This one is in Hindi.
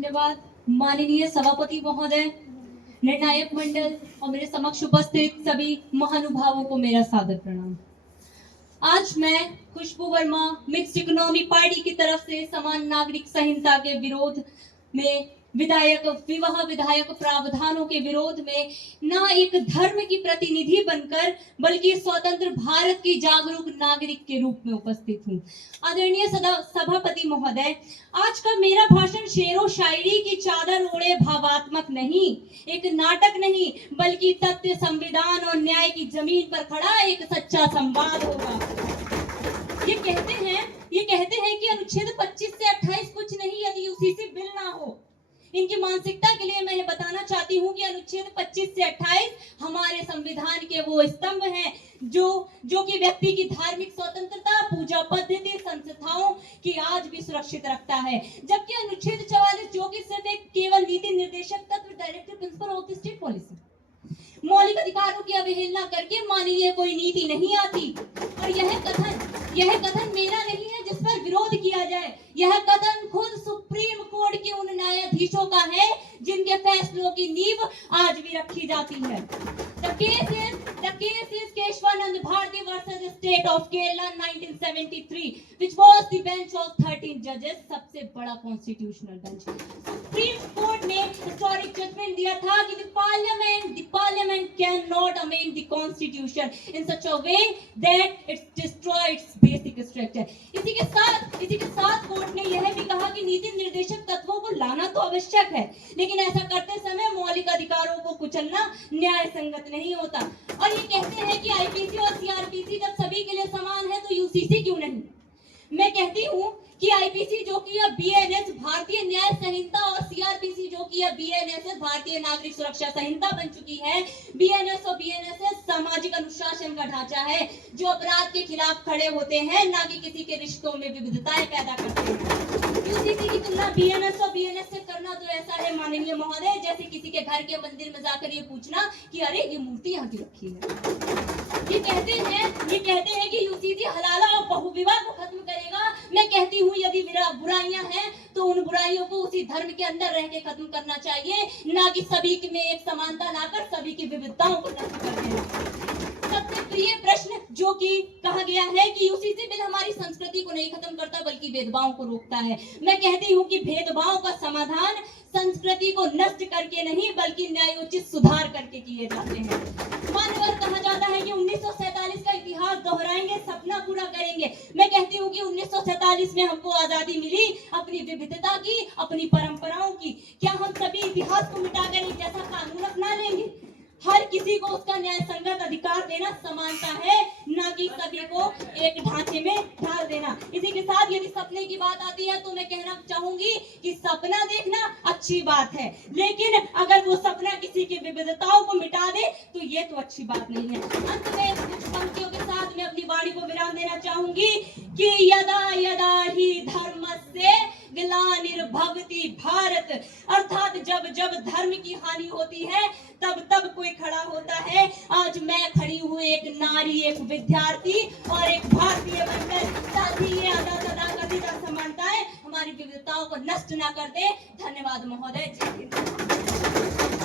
धन्यवाद माननीय सभापति महोदय, निर्णायक मंडल और मेरे समक्ष उपस्थित सभी महानुभावों को मेरा सादर प्रणाम। आज मैं खुशबू वर्मा मिक्स्ड इकोनॉमी पार्टी की तरफ से समान नागरिक संहिता के विरोध में विवाह विधायक प्रावधानों के विरोध में न एक धर्म की प्रतिनिधि बनकर बल्कि स्वतंत्र भारत की जागरूक नागरिक के रूप में उपस्थित हूँ। आदरणीय सभापति महोदय, आज का मेरा भाषण शेरो शायरी की चादर ओढ़े भावात्मक नहीं, एक नाटक नहीं, बल्कि तथ्य, संविधान और न्याय की जमीन पर खड़ा एक सच्चा संवाद होगा। ये कहते हैं कि अनुच्छेद 25 से 28 कुछ नहीं यदि यूसीसी बिल ना हो। इनकी मानसिकता के लिए मैं बताना चाहती हूँ कि अनुच्छेद 25 से 28 हमारे संविधान के वो स्तंभ हैं जो कि व्यक्ति की धार्मिक स्वतंत्रता, पूजा पद्धति, संस्थाओं की आज भी सुरक्षित रखता है, जबकि अनुच्छेद 44 जो कि सिर्फ एक केवल नीति निर्देशक तत्व, directive principle of the state policy, मौलिक अधिकारों की अवहेलना करके माननीय कोई नीति नहीं आती। और यह कथन मेरा नहीं है जिस पर विरोध किया जाए, यह कथन खुद सुप्रीम कोर्ट के उन न्यायाधीशों का है जिनके फैसलों की नींव आज भी रखी जाती है। The case is Keshwanand Bharti versus State of Kerala 1973, which was the bench of 13 judges, सबसे बड़ा कॉन्स्टिट्यूशनल बेंच। सुप्रीम कोर्ट ने हिस्टोरिक जजमेंट दिया था कि the parliament cannot amend the constitution in such a way that it destroys its basic structure। इसी के साथ कोर्ट ने यह भी कहा कि नीति निर्देशक तत्वों को लाना तो आवश्यक है, लेकिन ऐसा करते समय मौलिक अधिकारों को कुचलना न्याय संगत नहीं होता। और ये कहते हैं कि आईपीसी और सीआरपीसी जब सभी के लिए समान है तो यूसीसी क्यों नहीं। मैं कहती हूँ कि आईपीसी जो कि अब बीएनएस भारतीय न्याय संहिता और सीआरपीसी जो कि अब बीएनएसएस भारतीय नागरिक सुरक्षा संहिता बन चुकी है। बीएनएस और बीएनएसएस सामाजिक अनुशासन का ढांचा है जो अपराध के खिलाफ खड़े होते हैं, ना कि किसी के रिश्तों में विविधताएं पैदा करते हैं। यूसीसी की तुलना बीएनएस और बीएनएस से करना तो ऐसा है माननीय महोदय जैसे किसी के घर के मंदिर में जाकर ये पूछना कि अरे ये मूर्ति यहाँ की रखी है। ये कहते हैं कि यूसीसी हलाला और बहुविवाह को खत्म करेगा। मैं कहती हूँ यदि बुराइयां हैं तो उन बुराइयों को उसी धर्म के अंदर रह के खत्म करना चाहिए, ना कि सभी में एक समानता लाकर सभी की विविधताओं को नष्ट कर देना। सबसे प्रिय प्रश्न जो कि कहा गया है कि यूसीसी बिल हमारी संस्कृति को नहीं खत्म करता बल्कि भेदभाव को रोकता है। मैं कहती हूँ कि भेदभाव का समाधान संस्कृति को नष्ट करके नहीं बल्कि न्यायोचित सुधार करके किए जाते हैं। मानवर कहा जाता है कि 1947 का इतिहास दोहराएंगे, सपना पूरा करेंगे। मैं कहती हूँ कि 1947 में हमको आजादी मिली अपनी विविधता की, अपनी परंपराओं की। क्या हम सभी इतिहास को मिटाकर एक जैसा कानून अपना लेंगे? हर किसी को उसका न्याय संगत अधिकार देना समानता है, ना कि सभी को एक ढांचे में ढाल देना। इसी के साथ यदि सपने की बात आती है तो मैं कहना चाहूंगी कि सपना देखना अच्छी बात है, लेकिन अगर वो सपना किसी की विविधताओं को मिटा दे तो ये तो अच्छी बात नहीं है। अंत में कुछ पंक्तियों के साथ मैं अपनी वाणी को विराम देना चाहूंगी कि यदा यदा ही धर्मस्य ग्लानिर्भवति भारत, अर्थात जब जब धर्म की हानि होती है तब तब कोई खड़ा होता है। आज मैं खड़ी हूँ एक नारी, एक विद्यार्थी और एक भारतीय बनकर, साथ ही ये कथित असमानताएं हमारी विविधताओं को नष्ट ना कर दे। धन्यवाद महोदय। जय हिंद।